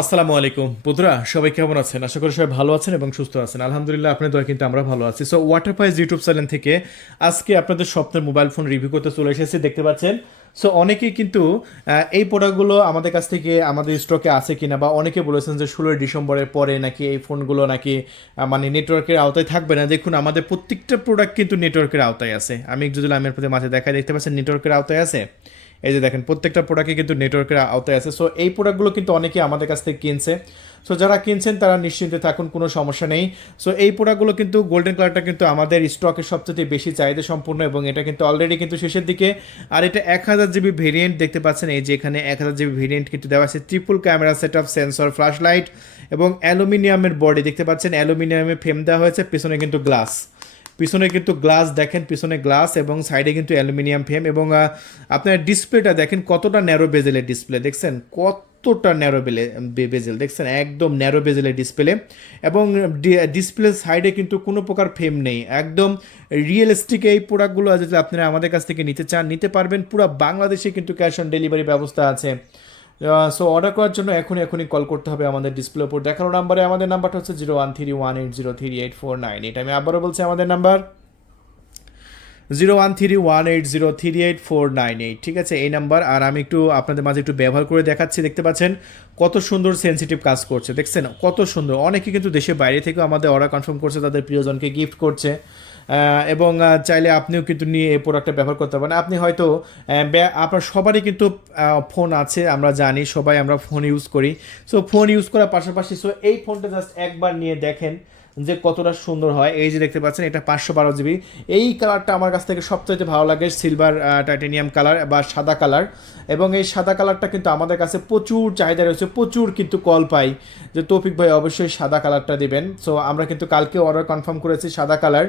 আসসালামু আলাইকুম বন্ধুরা, সবাই কেমন আছেন? আশা করি সবাই ভালো আছেন এবং সুস্থ আছেন। আলহামদুলিল্লাহ, আপনাদের দোয়া কিন্তু আমরা ভালো আছি। সো ওয়াটারপাইজ ইউটিউব চ্যানেল থেকে আজকে আপনাদের স্বপ্নের মোবাইল ফোন রিভিউ করতে চলে এসেছি, দেখতে পাচ্ছেন। সো অনেকেই কিন্তু এই প্রোডাক্টগুলো আমাদের কাছ থেকে আমাদের স্টকে আছে কিনা, বা অনেকে বলেছেন যে 16 ডিসেম্বরের পরে নাকি এই ফোনগুলো নাকি মানে নেটওয়ার্কের আওতায় থাকবে না। দেখুন, আমাদের প্রত্যেকটা প্রোডাক্ট কিন্তু নেটওয়ার্কের আওতায় আছে। আমি যদি আমি আপনাদের মাঝে দেখাই, দেখতে পাচ্ছেন নেটওয়ার্কের আওতায় আছে। এই যে দেখেন, প্রত্যেকটা প্রোডাক্টে কিন্তু নেটওয়ার্কের আওতায় আছে। সো এই প্রোডাক্টগুলো কিন্তু অনেকেই আমাদের কাছ থেকে কিনছে। সো যারা কিনছেন তারা নিশ্চিন্তে থাকুন, কোনো সমস্যা নেই। সো এই প্রোডাক্টগুলো কিন্তু গোল্ডেন কালারটা কিন্তু আমাদের স্টকের সবচেয়ে বেশি চাহিদা সম্পূর্ণ, এবং এটা কিন্তু অলরেডি কিন্তু শেষের দিকে। আর এটা 1000 জিবি ভেরিয়েন্ট, দেখতে পাচ্ছেন এই যে এখানে 1000 জিবি ভেরিয়েন্ট কিন্তু দেওয়া আছে। Triple camera set up, sensor, flash light এবং অ্যালুমিনিয়ামের বডি, দেখতে পাচ্ছেন অ্যালুমিনিয়ামের ফ্রেম দেওয়া হয়েছে। পিছনে কিন্তু গ্লাস, পিছনে কিন্তু গ্লাস দেখেন, পিছনে গ্লাস এবং সাইডে কিন্তু অ্যালুমিনিয়াম ফ্রেম। এবং আপনার ডিসপ্লেটা দেখেন কতটা ন্যারো বেজেলের ডিসপ্লে, দেখছেন কতটা ন্যারো বেজেল, দেখছেন একদম ন্যারো বেজেলের ডিসপ্লে। এবং ডিসপ্লে সাইডে কিন্তু কোনো প্রকার ফ্রেম নেই, একদম রিয়েলিস্টিক। এই প্রোডাক্টগুলো যদি আপনারা আমাদের কাছ থেকে নিতে চান, নিতে পারবেন। পুরো বাংলাদেশে কিন্তু ক্যাশ অন ডেলিভারি ব্যবস্থা আছে। সো অর্ডার করার জন্য এখনই কল করতে হবে আমাদের ডিসপ্লে উপর দেখানো নাম্বারে। আমাদের নাম্বারটা হচ্ছে 0131803849। আমি আবারও বলছি, আমাদের নাম্বার 0131803849। ঠিক আছে, এই নাম্বার। আর আমি একটু আপনাদের মাঝে একটু ব্যবহার করে দেখাচ্ছি, দেখতে পাচ্ছেন কত সুন্দর সেন্সিটিভ কাজ করছে, দেখছেন কত সুন্দর। অনেকে কিন্তু দেশের বাইরে থেকেও আমাদের অর্ডার কনফার্ম করছে, তাদের প্রিয়জনকে গিফট করছে। এবং চাইলে আপনিও কিন্তু নিয়ে এই প্রোডাক্টটা ব্যবহার করতে পারেন। আপনি হয়তো আপনার সবারই কিন্তু ফোন আছে, আমরা জানি সবাই আমরা ফোন ইউজ করি। সো ফোন ইউজ করার পাশাপাশি সো এই ফোনটা জাস্ট একবার নিয়ে দেখেন যে কতটা সুন্দর হয়। এই যে দেখতে পাচ্ছেন, এটা 512 জিবি। এই কালারটা আমার কাছ থেকে সবচাইতে ভালো লাগে, সিলভার টাইটেনিয়াম কালার বা সাদা কালার। এবং এই সাদা কালারটা কিন্তু আমাদের কাছে প্রচুর চাহিদা রয়েছে, প্রচুর কিন্তু কল পাই যে তৌফিক ভাই অবশ্যই সাদা কালারটা দিবেন। সো আমরা কিন্তু কালকে অর্ডার কনফার্ম করেছি সাদা কালার।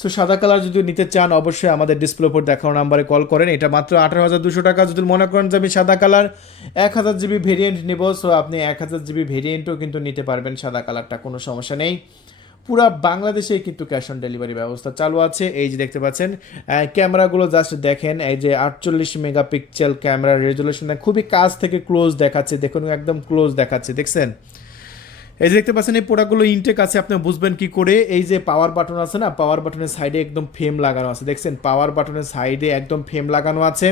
সো সাদা কালার যদি নিতে চান, অবশ্যই আমাদের ডিসপ্লে উপর দেখানো নাম্বারে কল করেন। এটা মাত্র 18,200 টাকা। যদি মনে করেন যে আমি সাদা কালার 1000 জিবি ভেরিয়েন্ট নেব, সো আপনি 1000 জিবি ভেরিয়েন্টও কিন্তু নিতে পারবেন সাদা কালারটা, কোনো সমস্যা নেই। পুরা বাংলাদেশে কিন্তু ক্যাশ অন ডেলিভারি ব্যবস্থা চালু আছে। এই যে দেখতে পাচ্ছেন ক্যামেরাগুলো জাস্ট দেখেন, এই যে 48 মেগাপিক্সেল ক্যামেরা রেজুলেশন, খুবই কাছ থেকে ক্লোজ দেখাচ্ছে, দেখুন একদম ক্লোজ দেখাচ্ছে, দেখছেন। এই যে দেখতে পাচ্ছেন এই প্রোডাক্টগুলো ইনটেক আছে, আপনি বুঝবেন কি করে। এই যে পাওয়ার বাটন আছে না, পাওয়ার বাটনের সাইডে একদম ফ্রেম লাগানো আছে, দেখছেন পাওয়ার বাটনের সাইডে একদম ফ্রেম লাগানো আছে।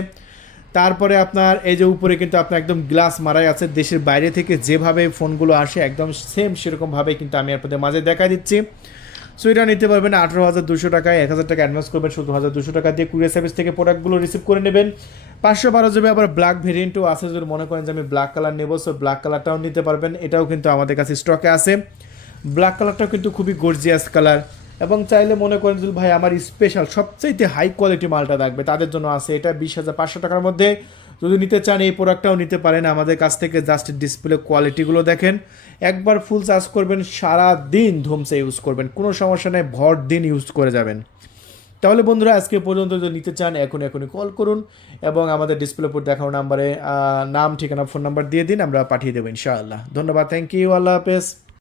তারপরে আপনার এই যে উপরে কিন্তু আপনার একদম গ্লাস মারাই আছে। দেশের বাইরে থেকে যেভাবে ফোনগুলো আসে একদম সেম সেরকমভাবে কিন্তু আমি আপনাদের মাঝে দেখা দিচ্ছি। সো এটা নিতে পারবেন 18,200 টাকায়। 1,000 টাকা অ্যাডভান্স করবেন, 17,200 টাকা দিয়ে কুরিয়ার সার্ভিস থেকে প্রোডাক্টগুলো রিসিভ করে নেবেন। 512 জিবি আবার ব্ল্যাক ভেরিয়েন্টও আছে, যদি মনে করেন যে আমি ব্ল্যাক কালার নেবো, সো ব্ল্যাক কালারটাও নিতে পারবেন। এটাও কিন্তু আমাদের কাছে স্টকে আছে। ব্ল্যাক কালারটাও কিন্তু খুবই গর্জিয়াস কালার। এবং চাইলে মনে করেন যে ভাই আমার স্পেশাল সবচাইতে হাই কোয়ালিটি মালটা লাগবে, তাদের জন্য আছে এটা 20,500 টাকার মধ্যে। যদি নিতে চান এই প্রোডাক্টটাও নিতে পারেন আমাদের কাছ থেকে। জাস্ট ডিসপ্লে কোয়ালিটিগুলো দেখেন, একবার ফুল চার্জ করবেন, সারা দিন ধুমসে ইউজ করবেন, কোনো সমস্যা নেই, ভর দিন ইউজ করে যাবেন। তাহলে বন্ধুরা, আজকে পর্যন্ত যদি নিতে চান এখনই কল করুন, এবং আমাদের ডিসপ্লে উপর দেখানো নাম্বারে নাম, ঠিকানা, ফোন নাম্বার দিয়ে দিন, আমরা পাঠিয়ে দেবো ইনশাআল্লাহ। ধন্যবাদ, থ্যাংক ইউ, আল্লাহ হাফেজ।